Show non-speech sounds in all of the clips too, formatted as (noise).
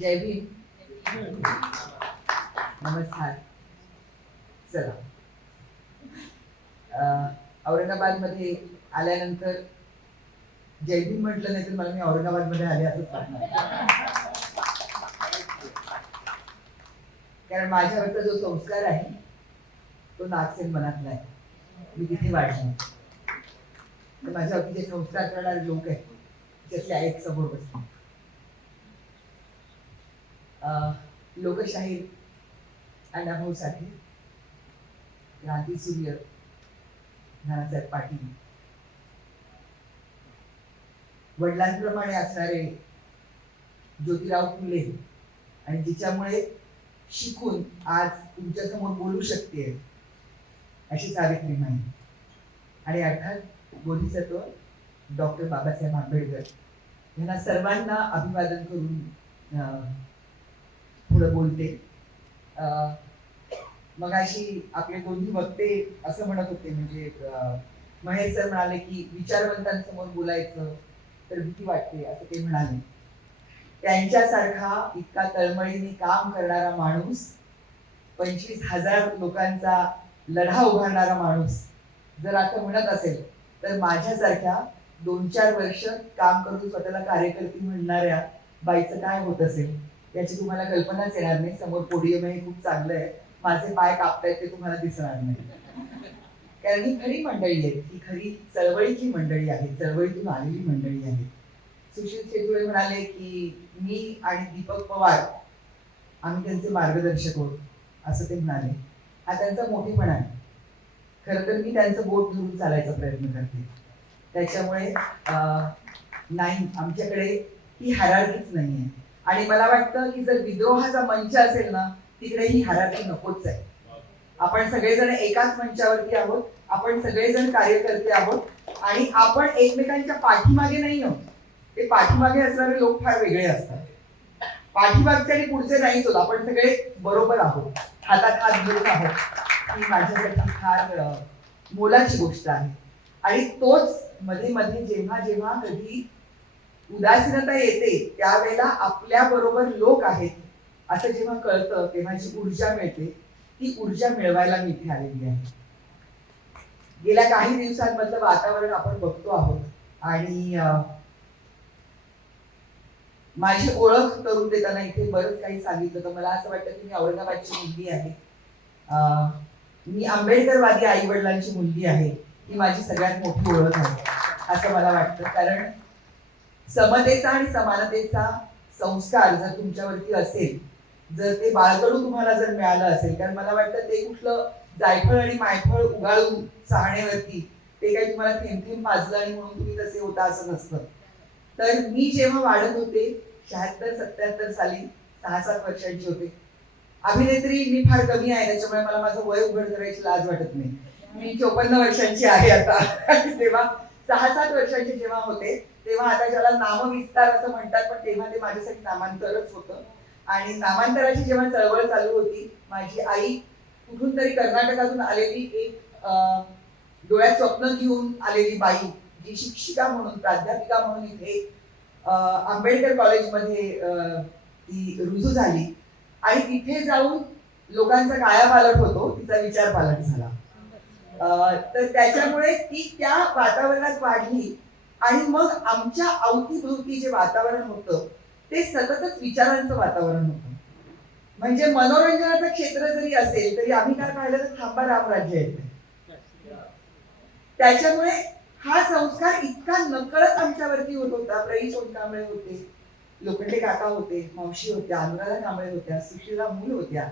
जय भीम. नमस्कार. चला. औरंगाबादमध्ये आल्यानंतर जय भीम म्हटलं नाही तर मला मी औरंगाबादमध्ये आले असंच वाटणार. कारण माझ्यावरचा जो संस्कार आहे तो नागसेन मनातला आहे मी तिथे वाढली तर माझ्यावरती जे संस्कार करणारे लोक आहेत त्यातले आहेत समोर बसले. लोकशाहीर अण्णाभाऊ साठे क्रांतीसूर्य नानासाहेब पाटील. वडिलांप्रमाणे असणारे ज्योतिराव फुले आणि जिच्यामुळे शिकून आज तुमच्यासमोर बोलू शकते अशी सावित्रीमाई आणि अर्थात बोधिसत्व डॉक्टर बाबासाहेब आंबेडकर. यांना सर्वांना अभिवादन करून अं, पुढं बोलते. अं, मगाशी आपले दोन्ही वक्ते असं म्हणत होते म्हणजे महेश सर म्हणाले की विचारवंतांसमोर बोलायचं तर भीती वाटते असं ते म्हणाले. त्यांच्यासारखा इतका तळमळीने काम करणारा माणूस पंचवीस हजार लोकांचा लढा उभारणारा माणूस जर असं म्हणत असेल तर माझ्यासारख्या दोन चार वर्ष काम करून स्वतःला कार्यकर्ती म्हणणाऱ्या बाईचं काय होत असेल? याची तुम्हाला कल्पनाच येणार नाही. समोर पोडियम हे खूप चांगलं आहे. माझे पाय कापतायत ते तुम्हाला दिसणार नाही. कारण ही खरी मंडळी आहे. ही खरी चळवळीची मंडळी आहे. चळवळीतून आलेली मंडळी आहे. सुशील शेजुळे म्हणाले की मी आणि दीपक पवार आम्ही त्यांचे मार्गदर्शक होत असं ते म्हणाले. हा त्यांचा मोठेपणा आहे. खरं तर मी त्यांचं बोट धरून चालायचा प्रयत्न करते. त्याच्यामुळे अं, नाही आमच्याकडे ही हारारकीच नाही आहे आणि मला वाटतं की जर विद्रोहाचा मंच असेल ना तिकडे ही हारारकी नकोच आहे. आपण सगळेजण एकाच मंचावरती आहोत आपण सगळेजण कार्यकर्ते आहोत आणि आपण एकमेकांच्या पाठीमागे नाही आहोत. ते पाठीमागे असणारे लोक फार वेगळे असतात. पाठीमागचे आणि पुढचे नाहीच होत. आपण सगळे बरोबर आहोत. हातात हात घेऊन आहोत. ही माझ्यासाठी फार मोलाची गोष्ट आहे. आणि तोच मध्ये मध्ये जेव्हा जेव्हा कधी उदासीनता येते त्यावेळेला आपल्या बरोबर लोक आहेत असं जेव्हा कळतं तेव्हा जी ऊर्जा मिळते ती ऊर्जा मिळवायला मी इथे आलेली आहे. गेल्या काही दिवसांमधलं वातावरण आपण बघतो आहोत आणि माझी ओळख करून देताना इथे बरंच काही सांगितलं तर मला असं वाटतं की मी औरंगाबादची मुलगी आहे. अं, मी आंबेडकरवादी आई वडिलांची मुलगी आहे ही माझी सगळ्यात मोठी ओळख आहे असं मला वाटतं. कारण समतेचा आणि समानतेचा संस्कार जर तुमच्यावरती असेल जर ते बाळकडून तुम्हाला जर मिळालं असेल कारण मला वाटतं ते कुठलं जायफळ आणि मायफळ उगाळून चाहण्यावरती ते काही तुम्हाला थेंब थेंब पाजलं आणि म्हणून तुम्ही तसे होता असं नसतं. तर मी जेव्हा वाढत होते शहात्तर सत्याहत्तर साली सहा सात वर्षांची होते. अभिनेत्री मी फार कमी आहे त्याच्यामुळे मला माझं वय उघड करायची लाज वाटत नाही. मी चोपन्न वर्षांची आहे आता. (laughs) तेव्हा सहा सात वर्षांचे जेव्हा होते तेव्हा आता ज्याला नामविस्तार असं म्हणतात पण तेव्हा ते माझ्यासाठी नामांतरच होतं. आणि नामांतराची जेव्हा चळवळ चालू होती माझी आई कुठून तरी कर्नाटकातून आलेली एक डोळ्यात स्वप्न घेऊन आलेली बाई जी शिक्षिका म्हणून प्राध्यापिका म्हणून इथे आंबेडकर कॉलेजमध्ये ती रुजू झाली. आणि तिथे जाऊन लोकांचा काया पालट होतो तिचा विचार पालट झाला. तर त्याच्यामुळे ती त्या वातावरणात वाढली. आणि मग आमच्या अवतीभोवती जे वातावरण होतं ते सततच विचारांचं वातावरण होतं. म्हणजे मनोरंजनाचं क्षेत्र जरी असेल तरी आम्ही काय पाहिलं तर थांबा रामराज्य येते त्याच्यामुळे हा संस्कार इतका नकळत आमच्यावरती होत होता. प्रई सोनकांबळे होते लोखंडे काका होते मावशी होत्या अनुराधा कांबळे होत्या सुशीला मूल होत्या.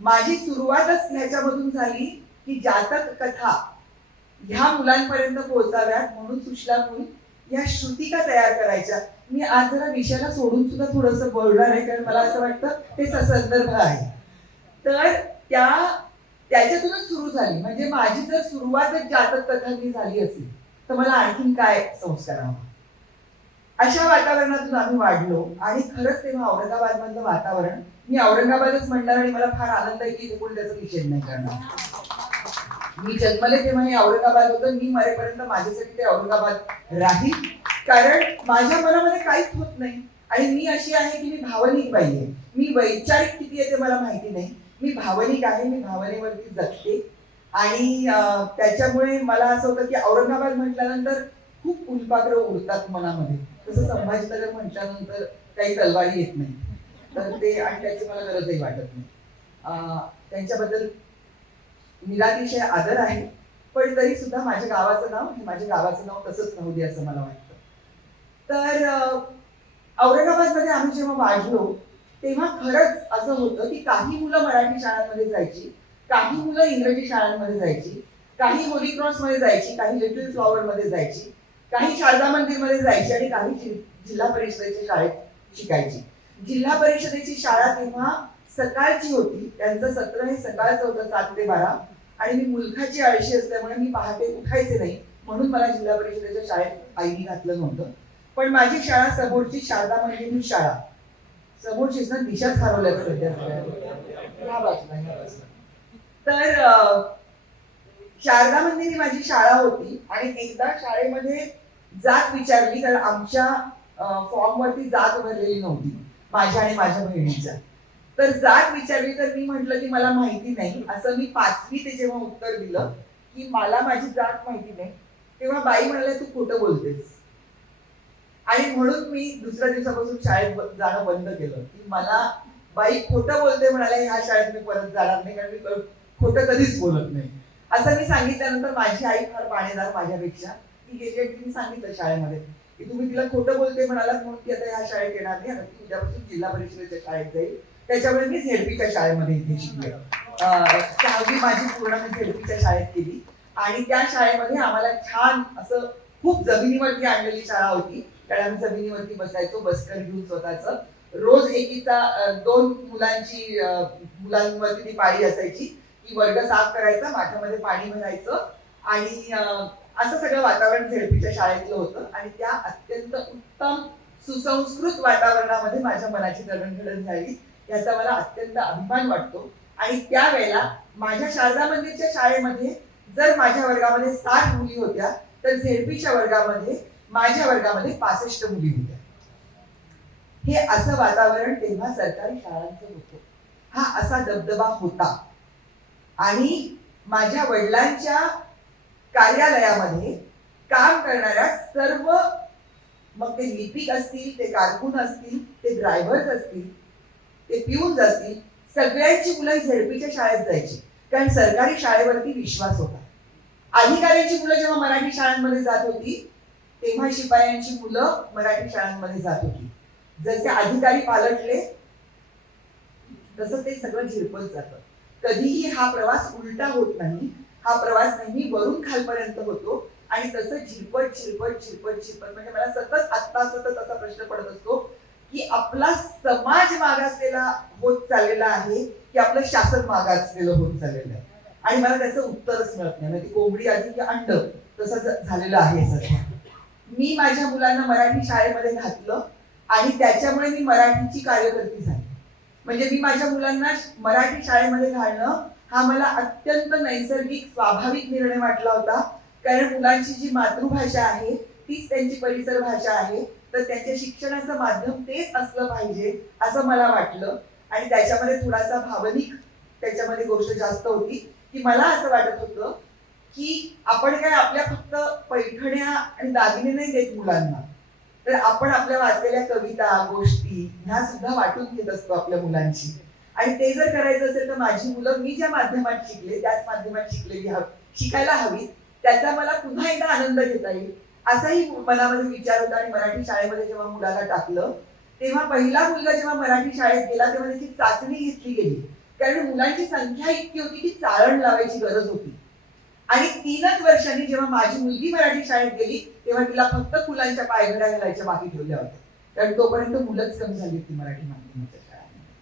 माझी सुरुवातच ह्याच्यामधून झाली. की जातक कथा ह्या मुलांपर्यंत पोहोचाव्यात म्हणून सुशला मूल या श्रुतिका तयार करायच्या. मी आज जरा विषयाला सोडून सुद्धा थोडस बोलणार आहे कारण मला असं वाटतं ते संदर्भ आहे. तर त्या त्याच्यातूनच सुरू झाली. म्हणजे माझी जर सुरुवातच जातक कथांनी झाली असेल तर मला आणखीन काय संस्कार हवा अशा वातावरणातून आम्ही वाढलो. आणि खरंच तेव्हा औरंगाबाद मधलं वातावरण मी औरंगाबादच म्हणणार आणि मला फार आनंद आहे की इथे कोणी त्याचा निषेध नाही करणार. मी जन्मले तेव्हा हे औरंगाबाद होतं. मी मरेपर्यंत माझ्यासाठी ते औरंगाबाद राहील. कारण माझ्या मनामध्ये काहीच होत नाही. आणि मी अशी आहे की मी भावनिक बाई आहे मी वैचारिक किती आहे ते मला माहिती नाही. मी भावनिक आहे मी भावनेवरती जगते. आणि त्याच्यामुळे मला असं होतं की औरंगाबाद म्हटल्यानंतर खूप फुलपाखरं उडतात मनामध्ये. तसं संभाजीनगर म्हटल्यानंतर काही तलवारी येत नाही. तर ते आणि त्याची मला गरजही वाटत नाही. त्यांच्याबद्दल निरातिशय आदर आहे. पण तरी सुद्धा माझ्या गावाचं नाव हे माझ्या गावाचं नाव तसंच राहू दे असं मला वाटतं. तर औरंगाबादमध्ये आम्ही जेव्हा वाढलो तेव्हा खरंच असं होतं की काही मुलं मराठी शाळांमध्ये जायची काही मुलं इंग्रजी शाळांमध्ये जायची काही होली क्रॉसमध्ये जायची काही लिटल फ्लॉवरमध्ये जायची. काही शारदा मंदिरमध्ये जायची आणि काही जिल्हा परिषदेच्या शाळेत शिकायची. जिल्हा परिषदेची शाळा तेव्हा सकाळची होती. त्यांचं सत्र हे सकाळचं होतं सात ते बारा. आणि मी मुलखाची आळशी असल्यामुळे मी पहाटे उठायचे नाही. म्हणून मला जिल्हा परिषदेच्या शाळेत आईने घातलं नव्हतं. पण माझी शाळा समोरची शारदा मंदिर शाळा. समोरचीच ना दिशाच हरवल्यात सध्या ह्या बाजूला ह्या बाजूला. तर शारदा मंदिर ही माझी शाळा होती आणि एकदा शाळेमध्ये जात विचारली कारण आमच्या फॉर्मवरती जात भरलेली नव्हती माझ्या आणि माझ्या बहिणीच्या. तर जात विचारली तर मी म्हंटल की मला माहिती नाही. असं मी पाचवी ते जेव्हा उत्तर दिलं की मला माझी जात माहिती नाही तेव्हा बाई म्हणाले तू खोटं बोलतेस. आणि म्हणून मी दुसऱ्या दिवसापासून शाळेत जाणं बंद केलं की मला बाई खोटं बोलते म्हणाले ह्या शाळेत मी परत जाणार नाही कारण मी खोटं कधीच बोलत नाही. असं मी सांगितल्यानंतर माझी आई फार पाणेदार माझ्यापेक्षा. ती गेली तिने सांगितलं शाळेमध्ये. की तुम्ही तिला खोटं बोलते म्हणालात म्हणून ती आता ह्या शाळेत येणार नाही. आता ती उद्यापासून जिल्हा परिषदेच्या शाळेत जाईल. त्याच्यामुळे मी झेडपीच्या शाळेमध्ये इथे शिकले. सहावी माझी पूर्ण म्हणजे मी झेडपीच्या शाळेत केली. आणि त्या शाळेमध्ये आम्हाला छान असं खूप जमिनीवरती आणलेली शाळा होती. कारण आम्ही जमिनीवरती बसायचो बसकर घेऊन स्वतःच. रोज एकीचा दोन मुलांची मुलांवरती ती पाळी असायची. की वर्ग साफ करायचा माठामध्ये पाणी भरायचं आणि असं सगळं वातावरण झेडपीच्या शाळेतलं होतं आणि त्या अत्यंत उत्तम सुसंस्कृत वातावरणामध्ये माझ्या मनाची जडणघडण झाली. याचा मला अत्यंत अभिमान वाटतो. आणि त्यावेळेला माझ्या शारदा मंदिरच्या शाळेमध्ये जर माझ्या वर्गामध्ये साठ मुली होत्या तर झेडपीच्या वर्गामध्ये माझ्या वर्गामध्ये पासष्ट मुली होत्या. हे असं वातावरण तेव्हा सरकारी शाळांचं होतं. हा असा दबदबा होता. आणि माझ्या वडिलांच्या कार्यालयामध्ये काम करणाऱ्या सर्व मग ते लिपिक असतील ते कारकून असतील ते ड्रायव्हर्स असतील ते पिऊन्स असतील सगळ्यांची मुलं झेडपीच्या शाळेत जायची. कारण सरकारी शाळेवरती विश्वास होता. अधिकाऱ्यांची मुलं जेव्हा मराठी शाळांमध्ये जात होती तेव्हा शिपायांची मुलं मराठी शाळांमध्ये जात होती. जसे अधिकारी पालटले तसं ते सगळं झिरपत जातं. कधीही हा प्रवास उलटा होत नाही. हा प्रवास नेहमी वरून खालपर्यंत होतो. आणि तसं झिरपट झिरपट झिरपट झिरपट. म्हणजे मला सतत आत्ता सतत असा प्रश्न पडत असतो की आपला समाज मागासलेला होत चाललेला आहे की आपलं शासन मागासलेलं होत चाललेलं आहे? आणि मला त्याचं उत्तरच मिळत नाही. म्हणजे कोंबडी आधी की अंड तसं झालेलं आहे सध्या. मी माझ्या मुलांना मराठी शाळेमध्ये घातलं आणि त्याच्यामुळे मी मराठीची कार्यकर्ती झाली. म्हणजे मी माझ्या मुलांना मराठी शाळेमध्ये घालणं हा मला अत्यंत नैसर्गिक स्वाभाविक निर्णय वाटला होता. कारण मुलांची जी मातृभाषा आहे तीच त्यांची परिसर भाषा आहे. तर त्यांच्या शिक्षणाचं माध्यम तेच असलं पाहिजे असं मला वाटलं. आणि त्याच्यामध्ये थोडासा भावनिक त्याच्यामध्ये गोष्ट जास्त होती की मला असं वाटत होतं की आपण काय आपल्या फक्त पैठण्या आणि दागिने नाही देत मुलांना. तर आपण आपल्या वाचलेल्या कविता गोष्टी ह्या सुद्धा वाटून घेत असतो आपल्या मुलांची. आणि ते जर करायचं असेल तर माझी मुलं मी ज्या माध्यमात शिकले त्याच माध्यमात शिकलेली हवी शिकायला हवी त्याचा मला पुन्हा एकदा आनंद घेता येईल असाही मनामध्ये विचार होता आणि मराठी शाळेमध्ये जेव्हा मुलाला टाकलं तेव्हा पहिला मुलगा जेव्हा मराठी शाळेत गेला तेव्हा त्याची चाचणी घेतली गेली. कारण मुलांची संख्या इतकी होती की चाळण लावायची गरज होती. आणि तीनच वर्षांनी जेव्हा माझी मुलगी मराठी शाळेत गेली तेव्हा तिला फक्त फुलांच्या पायघड्या घालायच्या बाकी ठेवल्या होत्या. कारण तोपर्यंत मुलंच कमी झाली होती मराठी माध्यमाच्या शाळांमध्ये.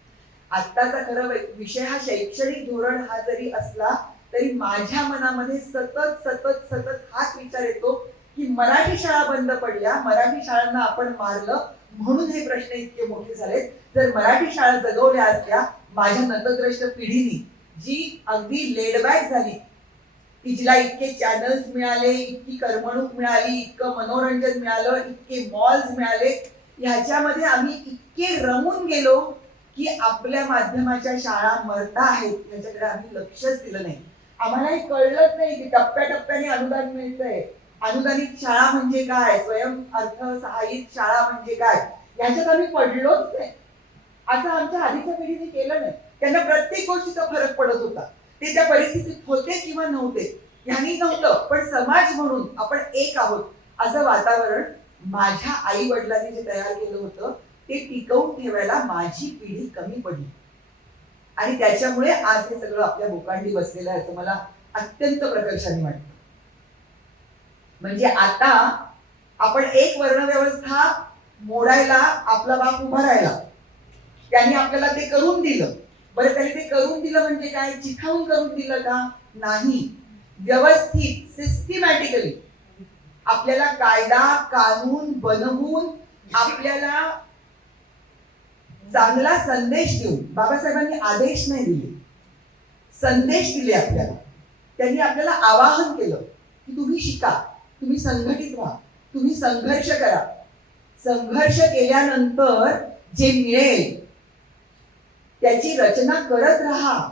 आत्ताचा खरं विषय हा शैक्षणिक धोरण हा जरी असला तरी माझ्या मनामध्ये सतत सतत सतत हाच विचार येतो की मराठी शाळा बंद पडल्या मराठी शाळांना आपण मारलं म्हणून हे प्रश्न इतके मोठे झालेत. जर मराठी शाळा जगवल्या असल्या माझ्या नतद्रष्ट पिढीनी जी अगदी लेडबॅक झाली की जिला इतके चॅनल्स मिळाले इतकी करमणूक मिळाली इतकं मनोरंजन मिळालं इतके मॉल्स मिळाले ह्याच्यामध्ये आम्ही इतके रमून गेलो की आपल्या माध्यमाच्या शाळा मरता आहेत. याच्याकडे आम्ही लक्षच दिलं नाही. आम्हाला हे कळलंच नाही की टप्प्याटप्प्याने अनुदान मिळतंय. अनुदानित शाळा म्हणजे काय? स्वयं अर्थसहाय्यित शाळा म्हणजे काय? याच्यात आम्ही पडलोच नाही. असं आमच्या आधीच्या पिढीने केलं नाही. त्यांना प्रत्येक गोष्टीचा फरक पडत होता. ते त्या परिस्थितीत होते किंवा नव्हते ह्यांनी नव्हतं पण समाज म्हणून आपण एक आहोत असं वातावरण माझ्या आई वडिलांनी जे तयार केलं होतं ते टिकवून ठेवायला माझी पिढी कमी पडली. आणि त्याच्यामुळे आज हे सगळं आपल्या बोकांडी बसलेलं आहे असं मला अत्यंत प्रकर्षाने वाटतं. म्हणजे आता आपण एक वर्णव्यवस्था मोडायला आपला बाप उभा राहिला त्यांनी आपल्याला ते करून दिलं. बरं त्यांनी ते करून दिलं म्हणजे काय? चिखावून करून दिलं का? नाही. व्यवस्थित सिस्टिमॅटिकली आपल्याला कायदा कानून बनवून आपल्याला चांगला संदेश देऊन बाबासाहेबांनी आदेश नाही दिले. संदेश दिले आपल्याला. त्यांनी आपल्याला आवाहन केलं की तुम्ही शिका तुम्ही संघटित व्हा तुम्ही संघर्ष करा. संघर्ष केल्यानंतर जे मिळेल त्याची रचना करत राहा.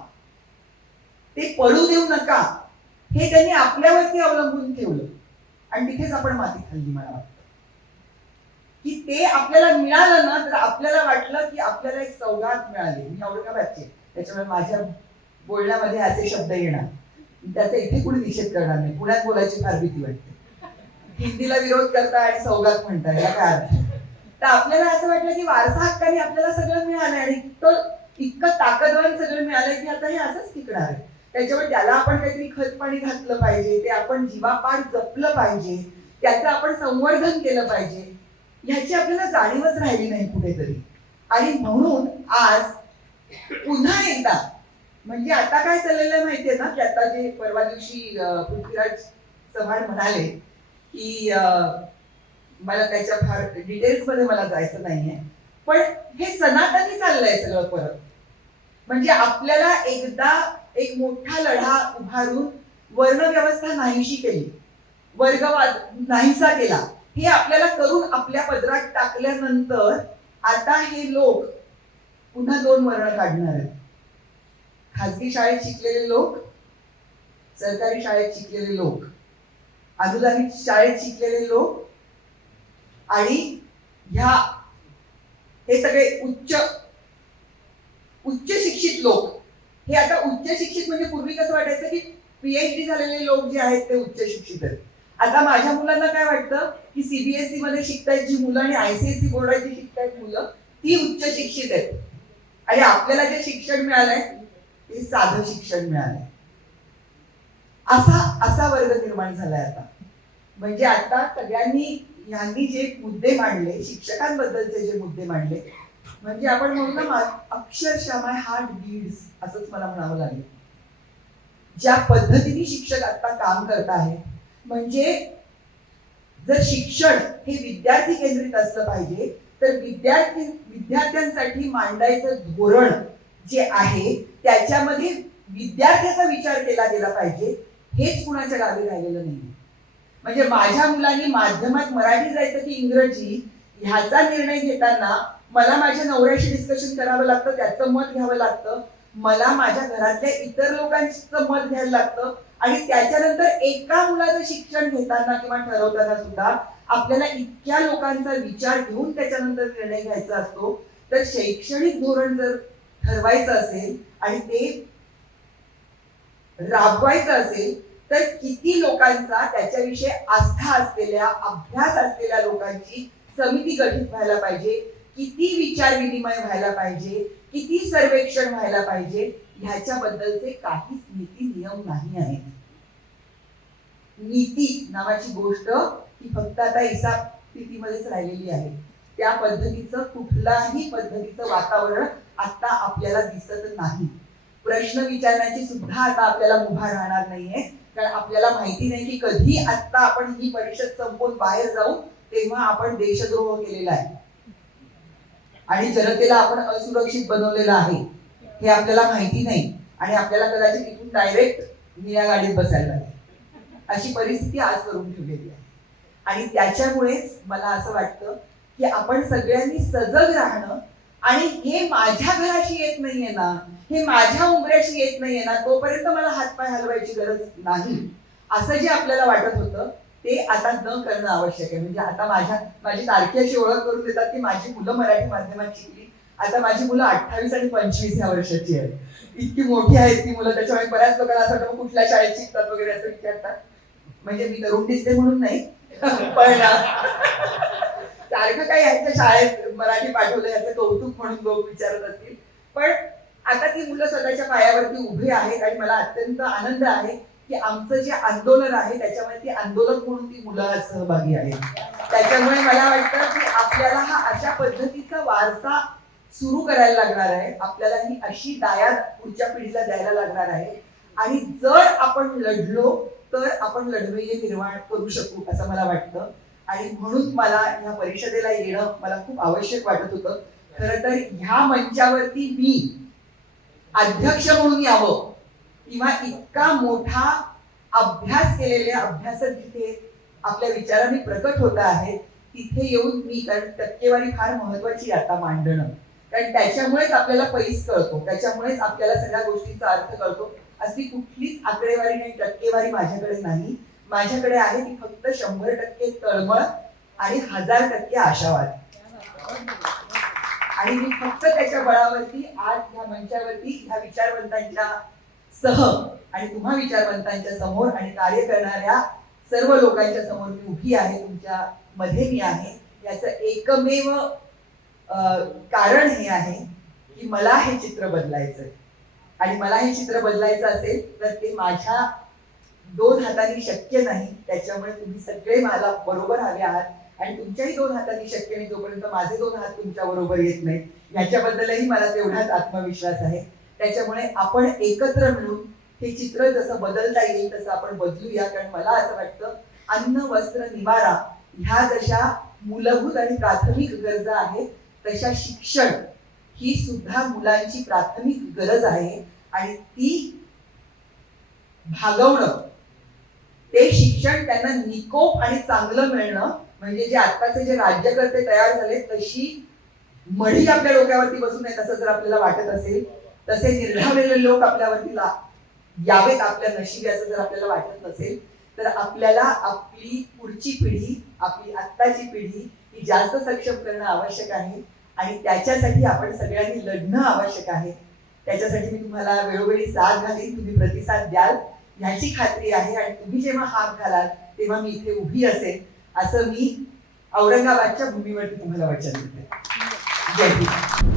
ते पडू देऊ नका. हे त्यांनी आपल्यावरती अवलंबून ठेवलं. आणि तिथेच आपण माती खाल्ली मला वाटतं. की ते आपल्याला मिळालं ना तर आपल्याला वाटलं की आपल्याला एक सौगात मिळाली. मी औरंगाबादचे त्याच्यामुळे माझ्या बोलण्यामध्ये असे शब्द येणार. त्याचा इथे कुणी निषेध करणार नाही. पुण्यात बोलायची फार भीती वाटते. हिंदीला विरोध करता आणि सौगात म्हणता याला काय अर्थ? तर आपल्याला असं वाटलं की वारसा हक्काने आपल्याला सगळं मिळालंय आणि तो इतकं ताकदवान सगळं मिळालंय की आता हे असंच टिकणार आहे. त्याच्यामुळे त्याला आपण काहीतरी खत पाणी घातलं पाहिजे ते आपण जीवापाड जपलं पाहिजे त्याचं आपण संवर्धन केलं पाहिजे ह्याची आपल्याला जाणीवच राहिली नाही कुठेतरी. आणि म्हणून आज पुन्हा एकदा म्हणजे आता काय चाललेलं माहितीये ना की आता जे परवा दिवशी पृथ्वीराज चव्हाण म्हणाले की मला त्याच्या फार डिटेल्समध्ये मला जायचं नाहीये. पण हे सनातनी चाललंय सगळं परत. म्हणजे आपल्याला एकदा एक मोठा लढा उभारून वर्णव्यवस्था नाहीशी केली वर्गवाद नाहीसा केला हे आपल्याला करून आपल्या पदरात टाकल्यानंतर आता हे लोक पुन्हा दोन वर्ण काढणार आहेत. खाजगी शाळेत शिकलेले लोक सरकारी शाळेत शिकलेले लोक अनुदानित शाळेत शिकलेले लोक आणि ह्या हे सगळे उच्च उच्च शिक्षित लोक. हे आता उच्च शिक्षित म्हणजे पूर्वी कसं वाटायचं की पीएचडी झालेले लोक जे आहेत ते उच्च शिक्षित आहेत. आता माझ्या मुलांना काय वाटतं की सीबीएसई मध्ये शिकतायत जी मुलं आणि आयसीएसई बोर्डाची शिकतायत मुलं ती उच्च शिक्षित आहेत. आणि आपल्याला जे शिक्षण मिळालंय ते साधं शिक्षण मिळालंय. असा असा वर्ग निर्माण झालाय आता. म्हणजे आता सगळ्यांनी यांनी जे मुद्दे मांडले शिक्षकांबद्दलचे जे मुद्दे मांडले म्हणजे आपण म्हणतो ना अक्षरशः माय हार्ट बीड्स असंच मला म्हणावं लागेल. ज्या पद्धतीने शिक्षक आता काम करत आहे म्हणजे जर शिक्षण हे विद्यार्थी केंद्रित असलं पाहिजे तर विद्यार्थी विद्यार्थ्यांसाठी मांडायचं धोरण जे आहे त्याच्यामध्ये विद्यार्थ्याचा विचार केला गेला पाहिजे हेच कुणाच्या गावी राहिलेलं नाही म्हणजे माझ्या मुलांनी माध्यमात मराठी जायचं की इंग्रजी ह्याचा निर्णय घेताना मला माझ्या नवऱ्याशी डिस्कशन करावं लागतं त्याचं मत घ्यावं लागतं. मला माझ्या घरातल्या इतर लोकांचं मत घ्यायला लागतं. आणि त्याच्यानंतर एका मुलाचं शिक्षण घेताना किंवा ठरवताना सुद्धा आपल्याला इतक्या लोकांचा विचार घेऊन त्याच्यानंतर निर्णय घ्यायचा असतो. तर शैक्षणिक धोरण जर ठरवायचं असेल आणि ते राबवायचं असेल तर किती लोकांचा त्याच्याविषयी आस्था असलेल्या अभ्यास असलेल्या लोकांची समिती गठीत व्हायला पाहिजे. किती विचार विनिमय व्हायला पाहिजे किती सर्वेक्षण व्हायला पाहिजे ह्याच्याबद्दलचे काहीच नीती नियम नाही आहेत. नीती नावाची गोष्ट ही फक्त आता हिसाब स्थितीमध्येच राहिलेली आहे. त्या पद्धतीचं कुठलाही पद्धतीचं वातावरण आता आपल्याला दिसत नाही. प्रश्न विचारण्याची सुद्धा आता आपल्याला मुभा राहणार नाहीये. कारण आपल्याला माहिती नाही की कधी आता आपण ही परिषद संपवून बाहेर जाऊ तेव्हा आपण देशद्रोह केलेला आहे. आणि जनतेला आपण असुरक्षित बनवलेलं आहे हे आपल्याला माहिती नाही. आणि आपल्याला कदाचित इथून डायरेक्ट निळ्या गाडीत बसायला लागेल. अशी परिस्थिती आज करून ठेवलेली आहे. आणि त्याच्यामुळेच मला असं वाटतं की आपण सगळ्यांनी सजग राहणं आणि हे माझ्या घराशी येत नाहीये ना हे माझ्या उंबऱ्याशी येत नाहीये ना तोपर्यंत मला हातपाय हलवायची गरज नाही. असं जे आपल्याला वाटत होतं ते आता न करणं आवश्यक आहे. म्हणजे आता माझ्या माझी तारखी अशी ओळख करून देतात की माझी मुलं मराठी माध्यमात शिकली आता माझी मुलं अठ्ठावीस आणि पंचवीस या वर्षाची आहेत. इतकी मोठी आहेत ती मुलं त्याच्यामुळे बऱ्याच लोकांना असं वाटतं कुठल्या शाळेत शिकतात वगैरे असं विचारतात. म्हणजे मी तरुण दिसते म्हणून नाही पण सारखं काही यांच्या शाळेत मराठी पाठवलं याचं कौतुक म्हणून लोक विचारत असतील. पण आता ती मुलं स्वतःच्या पायावरती उभी आहेत आणि मला अत्यंत आनंद आहे. की आमचं जे आंदोलन आहे त्याच्यामध्ये ती आंदोलक म्हणून ती मुलं सहभागी आहेत त्याच्यामुळे मला वाटतं की आपल्याला हा अशा पद्धतीचा वारसा सुरू करायला लागणार आहे. आपल्याला ही अशी दायाद पुढच्या पिढीला द्यायला लागणार आहे. आणि जर आपण लढलो तर आपण लढवय निर्माण करू शकू असं मला वाटतं. आणि म्हणून मला ह्या परिषदेला येणं मला खूप आवश्यक वाटत होतं. खरं तर ह्या मंचावरती मी अध्यक्ष म्हणून यावं. किंवा इतका मोठा अभ्यास केलेल्या अभ्यासात जिथे आपल्या विचारांनी प्रकट होत आहेत तिथे येऊन मी कारण टक्केवारी फार महत्वाची आता मांडणं. कारण त्याच्यामुळेच आपल्याला पैस कळतो त्याच्यामुळेच आपल्याला सगळ्या गोष्टींचा अर्थ कळतो. अशी कुठलीच आकडेवारी नाही टक्केवारी माझ्याकडे नाही. माझ्याकडे आहे ती फक्त शंभर टक्के तळमळ आणि हजार टक्के आशावाद. आणि मी फक्त त्याच्या बळावरती आज ह्या मंचावरती ह्या विचारवंतांच्या सह आणि तुम्हा विचारवंतांच्या समोर आणि कार्य करणाऱ्या सर्व लोकांच्या समोर मी उभी आहे तुमच्या मध्ये मी आहे. याचं एकमेव कारण हे आहे की मला हे चित्र बदलायचं आणि मला हे चित्र बदलायचं असेल तर ते माझ्या दोन हातांनी शक्य नाही. त्याच्यामुळे तुम्ही सगळे मला बरोबर हवे आहात. आणि तुमच्याही दोन हातांनी शक्य नाही जोपर्यंत माझे दोन हात तुमच्या बरोबर येत नाही याच्याबद्दलही मला तेवढाच आत्मविश्वास आहे. त्याच्यामुळे आपण एकत्र मिळून हे चित्र जसं बदलता येईल तसं आपण बदलूया. कारण मला असं वाटतं अन्न वस्त्र निवारा ह्या जशा मूलभूत आणि प्राथमिक गरजा आहेत तशा शिक्षण ही सुद्धा मुलांची प्राथमिक गरज आहे. आणि ती भागवणं ते शिक्षण त्यांना निकोप आणि चांगलं मिळणं म्हणजे जे आत्ताचे जे राज्यकर्ते तयार झाले तशी मढी आपल्या डोक्यावरती बसून नये तसं जर आपल्याला वाटत असेल तसे निर्धावलेले लोक आपल्यावरती ला यावेत आपल्या नशिबी असं जर आपल्याला वाटत नसेल तर आपल्याला आपली पुढची पिढी आपली आत्ताची पिढी ही जास्त सक्षम करणं आवश्यक आहे. आणि त्याच्यासाठी आपण सगळ्यांनी लढणं आवश्यक आहे. त्याच्यासाठी मी तुम्हाला वेळोवेळी साथ घालीन तुम्ही प्रतिसाद द्याल. ह्याची खात्री आहे आणि तुम्ही जेव्हा हात घालाल तेव्हा मी इथे उभी असेल असं मी औरंगाबादच्या भूमीवरती तुम्हाला वचन देते. जय हिंद.